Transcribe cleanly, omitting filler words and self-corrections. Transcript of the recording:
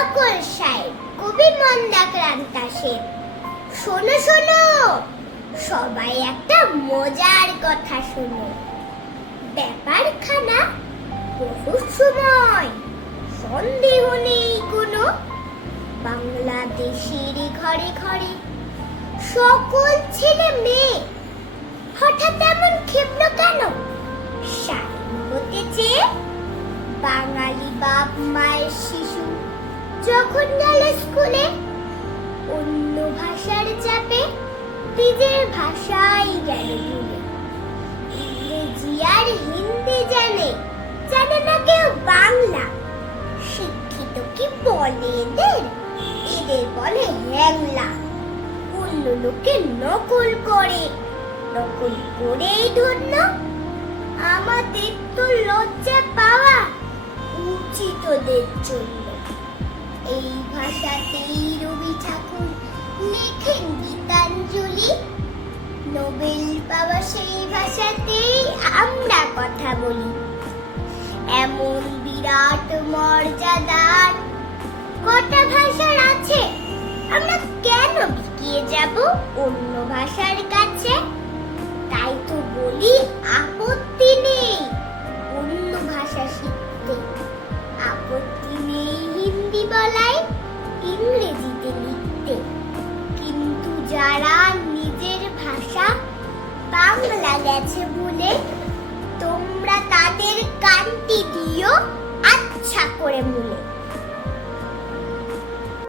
নকল সাহেব কবি মন্দাক্রান্তা সেন। শোনো শোনো, সবাই একটা মজার কথা শোনো। ব্যাপারখানা রহস্যময়, সন্দেহ নেই কোনো। বাংলাদেশের ঘরে ঘরে সকল ছেলে মেয়ে হঠাৎ এমন ক্ষেপল কেন? স্বাধীন হতে চেয়ে বাঙালি বাপ মায়ের শিশু যখন গেল স্কুলে, অন্য ভাষার চাপে নিজের ভাষাই গেল ভুলে। ইংরেজি আর হিন্দি জানে, জানে না কেউ বাংলা। শিক্ষিত কি বলে এদের? এদের বলে হ্যাংলা। অন্য লোকে নকল করে, নকল করেই ধন্য। আমাদের তো লজ্জা পাওয়া উচিত ওদের জন্য। এই ভাষাতেই রবি ঠাকুর লেখেন গীতাঞ্জলি। নোবেল পাওয়া সেই ভাষাতেই আমরা কথা বলি। এমন বিরাট মর্যাদার কটা ভাষার আছে, আমরা কেন বিকিয়ে যাব অন্য ভাষার কাছে? তাই তো বলি আপত্তি নেই অন্য ভাষা শিখতে। আপত্তি নেই হিন্দি বলাই, ইংরেজিতে লিখতে। কিন্তু যারা নিজের ভাষা বাংলা গেছে বলে, তোমরা তাদের কানটি দিও আচ্ছা করে মূলে।